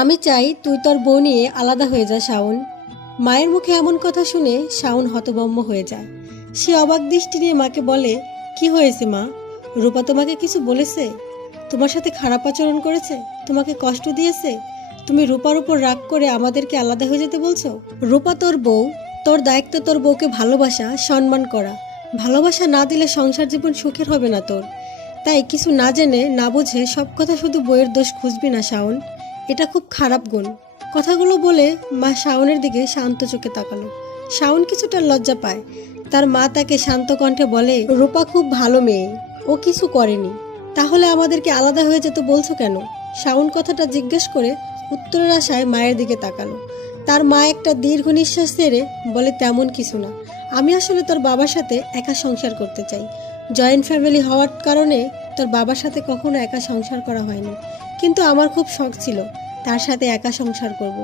আমি চাই তুই তোর বউ নিয়ে আলাদা হয়ে যা শাওন। মায়ের মুখে এমন কথা শুনে শাওন হতভম্ব হয়ে যায়। সে অবাক দৃষ্টি নিয়ে মাকে বলে, কি হয়েছে মা? রূপা তোমাকে কিছু বলেছে? তোমার সাথে খারাপ আচরণ করেছে? তোমাকে কষ্ট দিয়েছে? তুমি রূপার উপর রাগ করে আমাদেরকে আলাদা হয়ে যেতে বলছো? রূপা তোর বউ, তোর দায়িত্ব তোর বউকে ভালোবাসা, সম্মান করা। ভালোবাসা না দিলে সংসার জীবন সুখের হবে না তোর। তাই কিছু না জেনে না বুঝে সব কথা শুধু বইয়ের দোষ খুঁজবি না শাওন। এটা খুব খারাপ গুণ। কথাগুলো বলে মা শাওনের দিকে শান্ত চোখে তাকালো। শাওন কিছুটা লজ্জা পায়। তার মা তাকে শান্ত কণ্ঠে বলে, রূপা খুব ভালো মেয়ে, ও কিছু করেনি। তাহলে আমাদেরকে আলাদা হয়ে যেতে বলছো কেন? শাওন কথাটা জিজ্ঞেস করে উত্তরের আশায় মায়ের দিকে তাকালো। তার মা একটা দীর্ঘ নিঃশ্বাস ছেড়ে বলে, তেমন কিছু না। আমি আসলে তোর বাবার সাথে একা সংসার করতে চাই। জয়েন্ট ফ্যামিলি হওয়ার কারণে তোর বাবার সাথে কখনো একা সংসার করা হয়নি, কিন্তু আমার খুব শখ ছিল তার সাথে একা সংসার করব।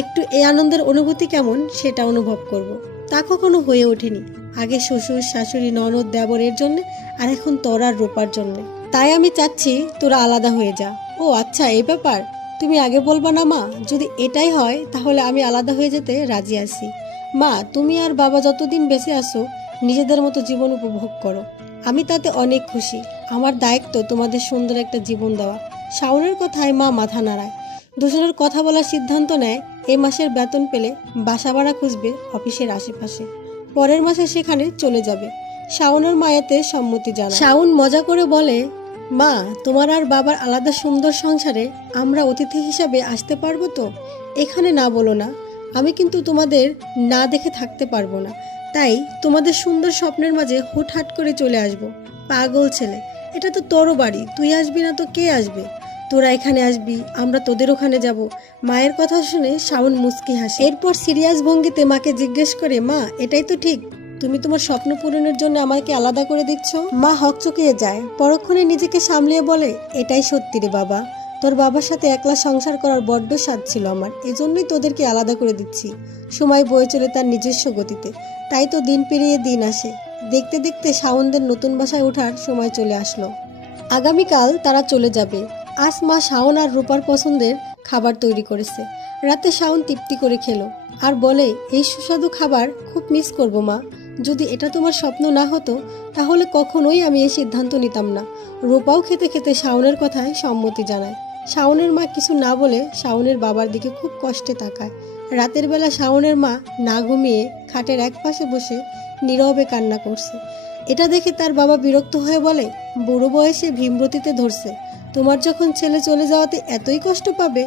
একটু এই আনন্দের অনুভূতি কেমন সেটা অনুভব করব। তা কখনো হয়ে ওঠেনি। আগে শ্বশুর শাশুড়ি ননদ দেবরের জন্য, আর এখন তোর আর রূপার জন্য। তাই আমি চাচ্ছি তোরা আলাদা হয়ে যা। ও আচ্ছা, এই ব্যাপার? তুমি আগে বলবা না মা? যদি এটাই হয় তাহলে আমি আলাদা হয়ে যেতে রাজি আছি। মা, তুমি আর বাবা যতদিন বেঁচে আসো নিজেদের মতো জীবন উপভোগ করো, আমি তাতে অনেক খুশি। আমার দায়িত্ব তোমাদের সুন্দর একটা জীবন দেওয়া। শাওনের কথায় মা মাথা নাড়ায়। দুজনের কথা বলার সিদ্ধান্ত নেয় এই মাসের বেতন পেলে বাসা ভাড়া খুঁজবে অফিসের আশেপাশে। পরের মাসে সেখানে চলে যাবে। শাওনের মা এতে সম্মতি জানায়। শাওন মজা করে বলে, মা, তোমার আর বাবার আলাদা সুন্দর সংসারে আমরা অতিথি হিসাবে আসতে পারবো তো? এখানে না বলো না, আমি কিন্তু তোমাদের না দেখে থাকতে পারবো না। তাই তোমাদের সুন্দর স্বপ্নের মাঝে হুটহাট করে চলে আসবো। পাগল ছেলে, এটা তো তোরও বাড়ি, তুই আসবি না তো কে আসবে? তোরা এখানে আসবি, আমরা তোদের ওখানে যাব। মায়ের কথা শুনে শাওন মুচকি হাসে। এরপর সিরিয়াস ভঙ্গিতে মাকে জিজ্ঞেস করে, মা, এটাই তো ঠিক? তুমি তোমার স্বপ্ন পূরণের জন্য আমাকে আলাদা করে দিচ্ছ? মা হকচকিয়ে যায়, পরক্ষণে নিজেকে সামলিয়ে বলে, এটাই সত্যি রে বাবা। তোর বাবার সাথে একলা সংসার করার বড্ড স্বাদ ছিল আমার, এজন্যই তোদেরকে আলাদা করে দিচ্ছি। সময় বয়ে চলে তার নিজস্ব গতিতে, তাই তো দিন পেরিয়ে দিন আসে। দেখতে দেখতে শাওনদের নতুন বাসায় ওঠার সময় চলে আসলো। আগামীকাল তারা চলে যাবে। আজ মা শাওন আর রূপার পছন্দের খাবার তৈরি করেছে। রাতে শাওন তৃপ্তি করে খেলো আর বলে, এই সুস্বাদু খাবার খুব মিস করব মা। যদি এটা তোমার স্বপ্ন না হতো তাহলে কখনোই আমি এই সিদ্ধান্ত নিতাম না। রূপাও খেতে খেতে শাওনের কথায় সম্মতি জানায়। শাওনের মা কিছু না বলে শাওনের বাবার দিকে খুব কষ্টে তাকায়। রাতের বেলা শাওনের মা না ঘুমিয়ে খাটের এক পাশে বসে নীরবে কান্না করছে। এটা দেখে তার বাবা বিরক্ত হয়ে বলে, বুড়ো বয়সে ভীমরতিতে ধরছে, তোমার যখন ছেলে চলে যাওয়াতে এতই কষ্ট পাবে